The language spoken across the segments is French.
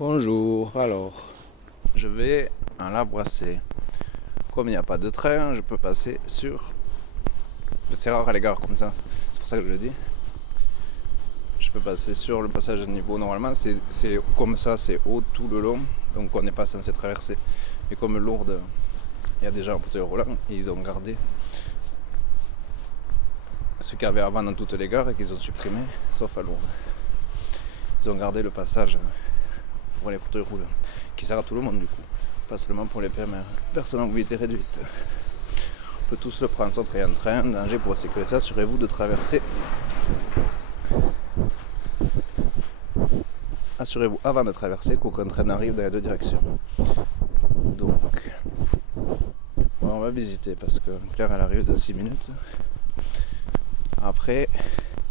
Bonjour, alors je vais à La Boissée. Comme il n'y a pas de train, je peux passer sur. C'est rare à les gares comme ça, c'est pour ça que je le dis. Je peux passer sur le passage à niveau. Normalement, c'est comme ça, c'est haut tout le long, donc on n'est pas censé traverser. Et comme Lourdes, il y a déjà un fauteuil roulant, et ils ont gardé ce qu'il y avait avant dans toutes les gares et qu'ils ont supprimé, sauf à Lourdes. Ils ont gardé le passage pour les fauteuils roulants, qui sert à tout le monde du coup, pas seulement pour les PMR, personnes à mobilité réduite. On peut tous le prendre, sauf qu'il y a un train, danger pour la sécurité, assurez-vous de traverser. Assurez-vous avant de traverser qu'aucun train n'arrive dans les deux directions. Donc, on va visiter parce que Claire elle arrive dans 6 minutes. Après,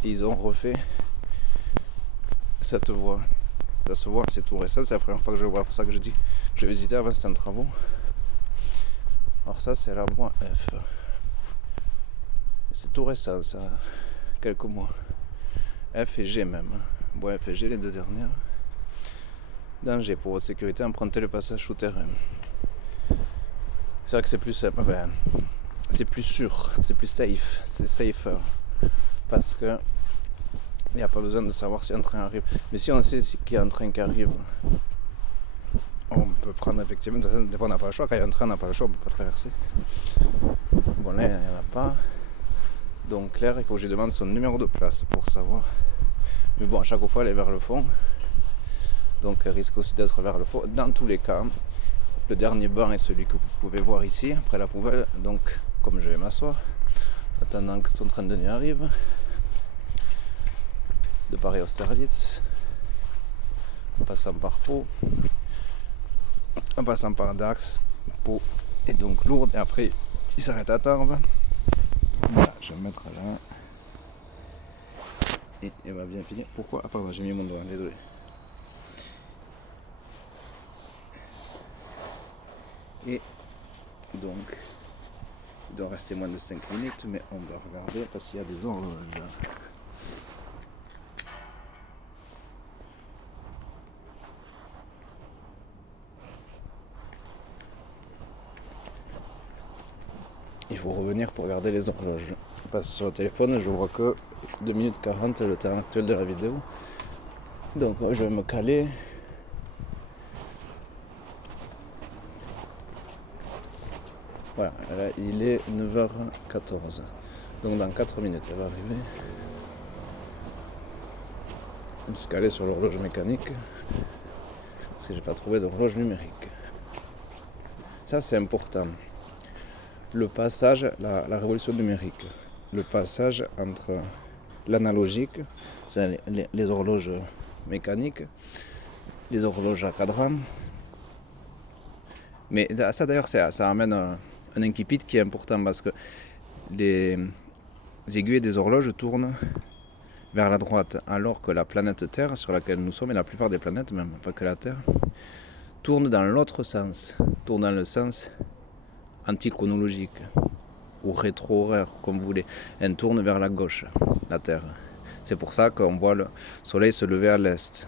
ils ont refait cette voie. Ça se voit, c'est tout récent, c'est la première fois que je le vois, pour ça que je dis je vais visiter avant, c'était en travaux. Alors ça c'est la voie F. C'est tout récent, ça, quelques mois. F et G même. Voie F et G, les deux dernières. Danger pour votre sécurité, empruntez le passage souterrain. C'est vrai que c'est plus simple, enfin, c'est plus sûr, c'est plus safe, c'est safer. Parce que il n'y a pas besoin de savoir si un train arrive. Mais si on sait qu'il y a un train qui arrive, on peut prendre effectivement. Des fois on n'a pas le choix. Quand il y a un train, on n'a pas le choix, on ne peut pas traverser. Bon là, il n'y en a pas. Donc Claire, il faut que je lui demande son numéro de place pour savoir. Mais bon, à chaque fois, elle est vers le fond. Donc elle risque aussi d'être vers le fond. Dans tous les cas, le dernier banc est celui que vous pouvez voir ici, après la poubelle. Donc, comme je vais m'asseoir, attendant que son train de nuit arrive, de Paris-Austerlitz, en passant par Pau, en passant par Dax, Pau et donc Lourdes, et après il s'arrête à Tarbes. Voilà, je vais me mettre là. Et il va bien finir. Pourquoi? Ah pardon, j'ai mis mon doigt, désolé. Et donc, il doit rester moins de 5 minutes, mais on doit regarder parce qu'il y a des horloges. Il faut revenir pour regarder les horloges. Je passe sur le téléphone, je vois que 2 minutes 40 le temps actuel de la vidéo. Donc je vais me caler. Voilà, là, il est 9h14. Donc dans 4 minutes elle va arriver. Je me suis calé sur l'horloge mécanique. Parce que j'ai pas trouvé d'horloge numérique. Ça c'est important. Le passage, la révolution numérique, le passage entre l'analogique, c'est les horloges mécaniques, les horloges à cadran. Mais ça d'ailleurs, ça amène un incipit qui est important parce que les aiguilles des horloges tournent vers la droite, alors que la planète Terre, sur laquelle nous sommes, et la plupart des planètes, même pas que la Terre, tourne dans l'autre sens, tourne dans le sens antichronologique ou rétro-horaire, comme vous voulez. Elle tourne vers la gauche, la Terre. C'est pour ça qu'on voit le soleil se lever à l'est.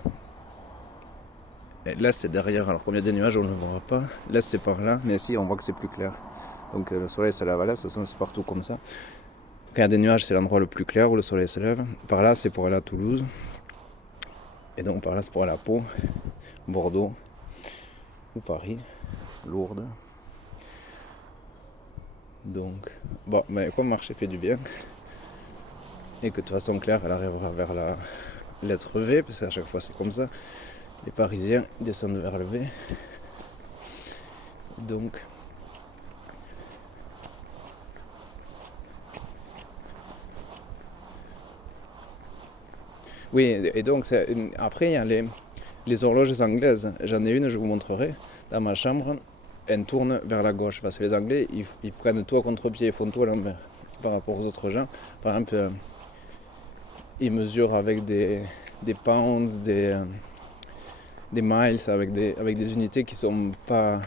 Et l'est c'est derrière, alors comme il y a des nuages on ne le voit pas. L'est c'est par là, mais ici on voit que c'est plus clair. Donc le soleil se lève à l'est, c'est partout comme ça. Quand il y a des nuages c'est l'endroit le plus clair où le soleil se lève. Par là c'est pour aller à Toulouse. Et donc par là c'est pour aller à Pau, Bordeaux ou Paris, Lourdes. Donc, bon, mais comme marcher fait du bien, et que de toute façon Claire elle arrivera vers la lettre V, parce qu'à chaque fois c'est comme ça, les Parisiens descendent vers le V. Donc, oui, et donc après il y a les horloges anglaises. J'en ai une, je vous montrerai, dans ma chambre. Elle tourne vers la gauche parce que les Anglais ils prennent tout à contre-pied, ils font tout à l'envers par rapport aux autres gens. Par exemple, ils mesurent avec des pounds, des miles, avec des unités qui sont pas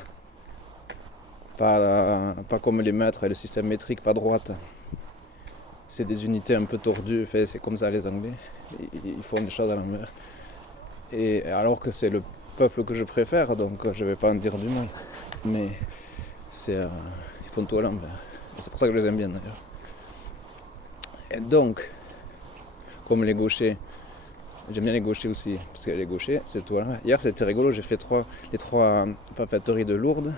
comme les mètres et le système métrique, pas droite. C'est des unités un peu tordues, c'est comme ça les Anglais, ils font des choses à l'envers. Et alors que c'est peuple que je préfère, donc je vais pas en dire du mal. Mais ils font tout à l'envers. Et c'est pour ça que je les aime bien d'ailleurs. Et donc, comme les gauchers, j'aime bien les gauchers aussi, parce que les gauchers, c'est tout à l'envers. Hier c'était rigolo, j'ai fait les trois papeteries de Lourdes,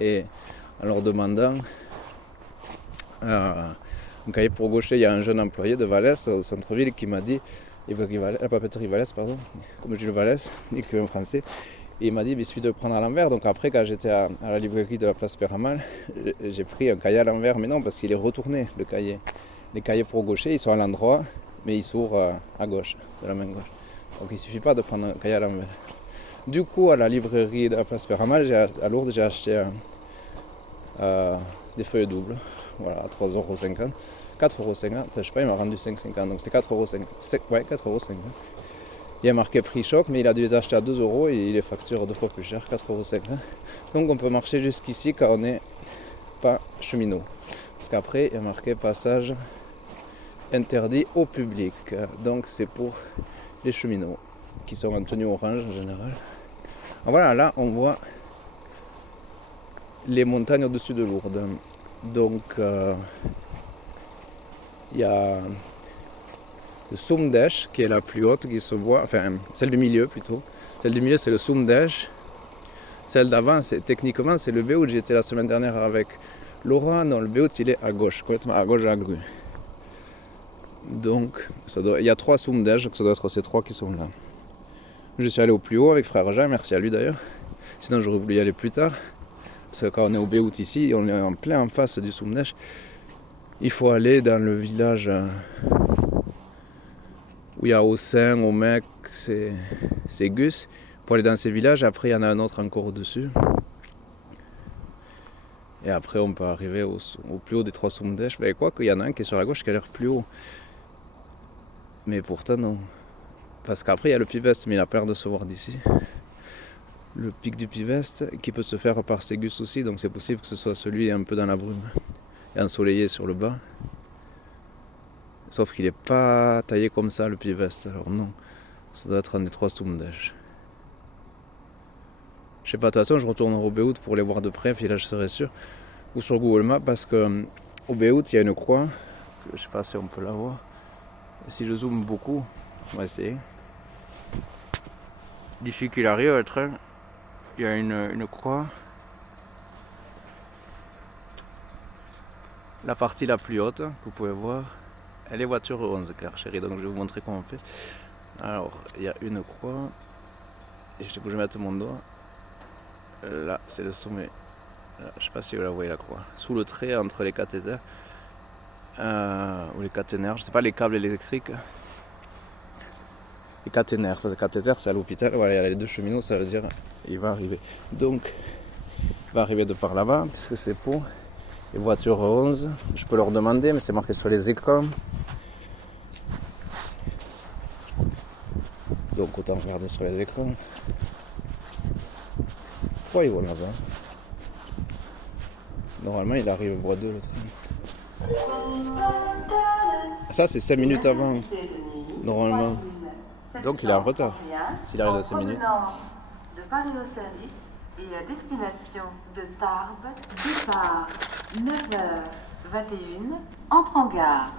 et en leur demandant un cahier pour gaucher, il y a un jeune employé de Vallès au centre-ville qui m'a dit, la papeterie Vallès, pardon, comme Jules Vallès, écrivain français, et il m'a dit il suffit de le prendre à l'envers. Donc après, quand j'étais à la librairie de la place Péramal, j'ai pris un cahier à l'envers, mais non, parce qu'il est retourné, le cahier. Les cahiers pour gaucher, ils sont à l'endroit, mais ils s'ouvrent à gauche, de la main gauche. Donc il ne suffit pas de prendre un cahier à l'envers. Du coup, à la librairie de la place Péramal, à Lourdes, j'ai acheté des feuilles doubles, voilà, à 3,50€. 4,50€, je sais pas, il m'a rendu 5,50€, donc c'est 4,50€. Ouais, 4,50€. Il a marqué prix choc, mais il a dû les acheter à 2€ et il les facture 2 fois plus cher, 4,50€. Donc on peut marcher jusqu'ici quand on n'est pas cheminot. Parce qu'après, il y a marqué passage interdit au public. Donc c'est pour les cheminots qui sont en tenue orange en général. Voilà, là on voit les montagnes au-dessus de Lourdes. Donc il y a le Soumdèche qui est la plus haute qui se voit, enfin celle du milieu plutôt. Celle du milieu c'est le Soumdèche. Celle d'avant, techniquement c'est le Béout. J'étais la semaine dernière avec Laura. Non, le Béout il est à gauche, complètement à gauche de la grue. Donc il y a 3 Soumdèches, ça doit être ces 3 qui sont là. Je suis allé au plus haut avec frère Jean, merci à lui d'ailleurs. Sinon j'aurais voulu y aller plus tard. Parce que quand on est au Béout ici, on est en plein en face du Soumdèche. Il faut aller dans le village où il y a Aussin, Omec, c'est Gus. Il faut aller dans ces villages, après il y en a un autre encore au-dessus. Et après on peut arriver au plus haut des 3 Soumdèches. Mais quoi qu'il y en a un qui est sur la gauche qui a l'air plus haut. Mais pourtant non. Parce qu'après il y a le Pivest, mais il a peur de se voir d'ici. Le pic du Pivest qui peut se faire par Gus aussi, donc c'est possible que ce soit celui un peu dans la brume et ensoleillé sur le bas. Sauf qu'il n'est pas taillé comme ça le Pivest, alors non, ça doit être un des 3 Soumdèches. Je sais pas, de toute façon je retourne au Béout pour les voir de près, puis là je serai sûr, ou sur Google Maps, parce que au Béout il y a une croix, je sais pas si on peut la voir, et si je zoome beaucoup, on va essayer. D'ici qu'il arrive le train, il y a une croix. La partie la plus haute que vous pouvez voir, elle est voiture 11, Claire chérie, donc je vais vous montrer comment on fait. Alors, il y a une croix, et je vais mettre mon doigt. Là, c'est le sommet. Là, je ne sais pas si vous la voyez la croix. Sous le trait entre les cathéters, ou les caténaires, je ne sais pas, les câbles électriques. Les caténaires, les cathéters c'est à l'hôpital, voilà, il y a les 2 cheminots, ça veut dire il va arriver. Donc, il va arriver de par là-bas, puisque c'est pour les voitures 11. Je peux leur demander, mais c'est marqué sur les écrans. Donc autant regarder sur les écrans. Pourquoi ils vont là-bas? Normalement il arrive voie 2 le train. Ça c'est 5 minutes avant. Normalement. Donc il est en retard. S'il arrive dans 5 minutes. De Paris au Saint-Denis et à destination de Tarbes, départ 9h21, entre en gare.